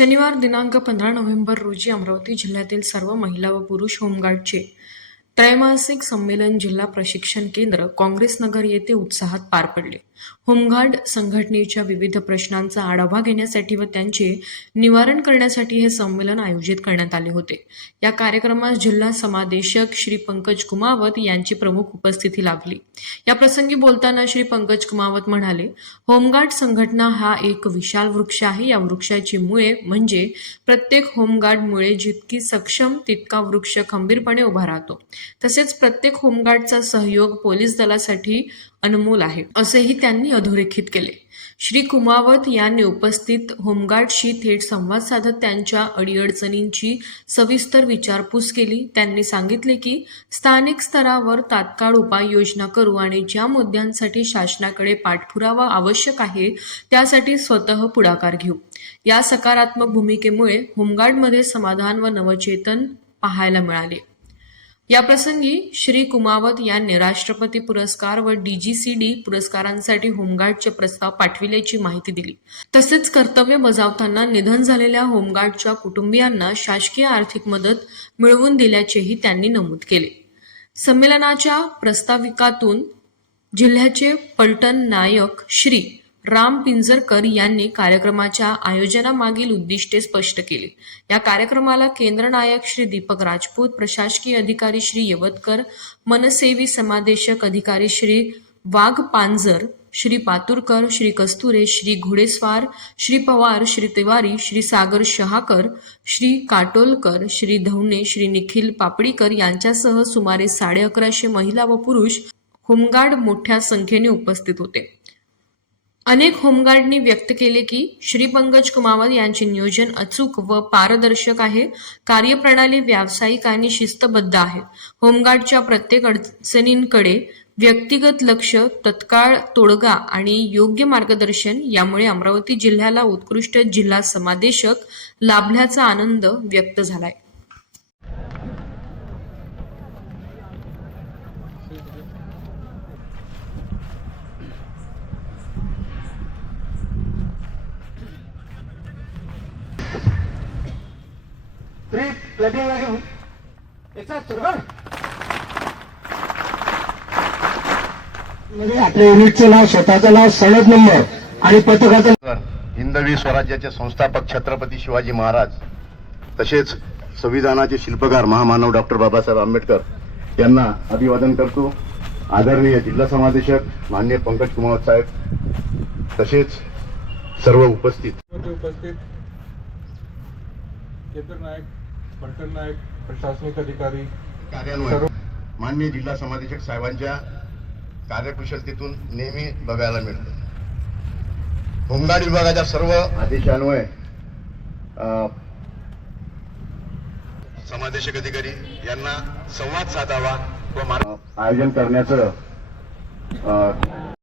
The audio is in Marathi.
शनिवार दिनांक पंधरा नोव्हेंबर रोजी अमरावती जिल्ह्यातील सर्व महिला व पुरुष होमगार्डचे त्रैमासिक संमेलन जिल्हा प्रशिक्षण केंद्र काँग्रेस नगर येथे उत्साहात पार पडले. होमगार्ड संघटनेच्या विविध प्रश्नांचा आढावा घेण्यासाठी व त्यांचे निवारण करण्यासाठी हे संमेलन आयोजित करण्यात आले होते. या कार्यक्रमास जिल्हा समादेशक श्री पंकज कुमावत यांची प्रमुख उपस्थिती लाभली. या प्रसंगी बोलताना श्री पंकज कुमावत म्हणाले होमगार्ड संघटना हा एक विशाल वृक्ष आहे. या वृक्षाची मुळे म्हणजे प्रत्येक होमगार्ड मुळे जितकी सक्षम तितका वृक्ष खंबीरपणे उभा राहतो. तसेच प्रत्येक होमगार्डचा सहयोग पोलीस दलासाठी अनमोल आहे असेही त्यांनी अधोरेखित केले. श्री कुमावत यांनी उपस्थित होमगार्डशी थेट संवाद साधत त्यांच्या अडीअडचणींची सविस्तर विचारपूस केली. त्यांनी सांगितले की स्थानिक स्तरावर तात्काळ उपाययोजना करू आणि ज्या मुद्द्यांसाठी शासनाकडे पाठपुरावा आवश्यक आहे त्यासाठी स्वतः पुढाकार घेऊ. या सकारात्मक भूमिकेमुळे होमगार्डमध्ये समाधान व नवचेतन पाहायला मिळाले. याप्रसंगी श्री कुमावत यांनी राष्ट्रपती पुरस्कार व डीजीसीडी पुरस्कारांसाठी होमगार्डचे प्रस्ताव पाठविल्याची माहिती दिली. तसेच कर्तव्य बजावताना निधन झालेल्या होमगार्डच्या कुटुंबियांना शासकीय आर्थिक मदत मिळवून दिल्याचेही त्यांनी नमूद केले. संमेलनाच्या प्रस्ताविकातून जिल्ह्याचे पलटण नायक श्री राम पिंजरकर यांनी कार्यक्रमाच्या आयोजनामागील उद्दिष्टे स्पष्ट केली. या कार्यक्रमाला केंद्रनायक श्री दीपक राजपूत प्रशासकीय अधिकारी श्री यवतकर मनसेवी समादेशक अधिकारी श्री वाघ पांजर श्री पातुरकर श्री कस्तुरे श्री घोडेस्वार श्री पवार श्री तिवारी श्री सागर शहाकर श्री काटोलकर श्री धवणे श्री निखिल पापडीकर यांच्यासह सुमारे साडे अकराशे महिला व पुरुष होमगार्ड मोठ्या संख्येने उपस्थित होते. अनेक होमगार्डनी व्यक्त केले की श्री पंकज कुमावत यांचे नियोजन अचूक व पारदर्शक आहे कार्यप्रणाली व्यावसायिक आणि शिस्तबद्ध आहे. होमगार्डच्या प्रत्येक अडचणींकडे व्यक्तिगत लक्ष तत्काळ तोडगा आणि योग्य मार्गदर्शन यामुळे अमरावती जिल्ह्याला उत्कृष्ट जिल्हा समादेशक लाभल्याचा आनंद व्यक्त झालाय. याचा म्हणजे आपल्या युनिटचं नाव स्वतःचं नाव सनद नंबर आणि पथकाचं हिंदवी स्वराज्याचे संस्थापक छत्रपती शिवाजी महाराज तसेच संविधानाचे शिल्पकार महामानव डॉक्टर बाबासाहेब आंबेडकर यांना अभिवादन करतो. आदरणीय जिल्हा समादेशक मान्य पंकज कुमावत साहेब तसेच सर्व उपस्थित. उपस्थित. नायक पलटण नायक प्रशासनिक अधिकारी कार्यान्वयन मान्य जिल्हा समादेशक साहेबांच्या कार्यकुशलतेतून नेहमी बघायला मिळतं. होमगार्ड विभागाच्या सर्व आदेशान्वये अ, समादेशक अधिकारी यांना संवाद साधावा व आयोजन करण्याचं अ,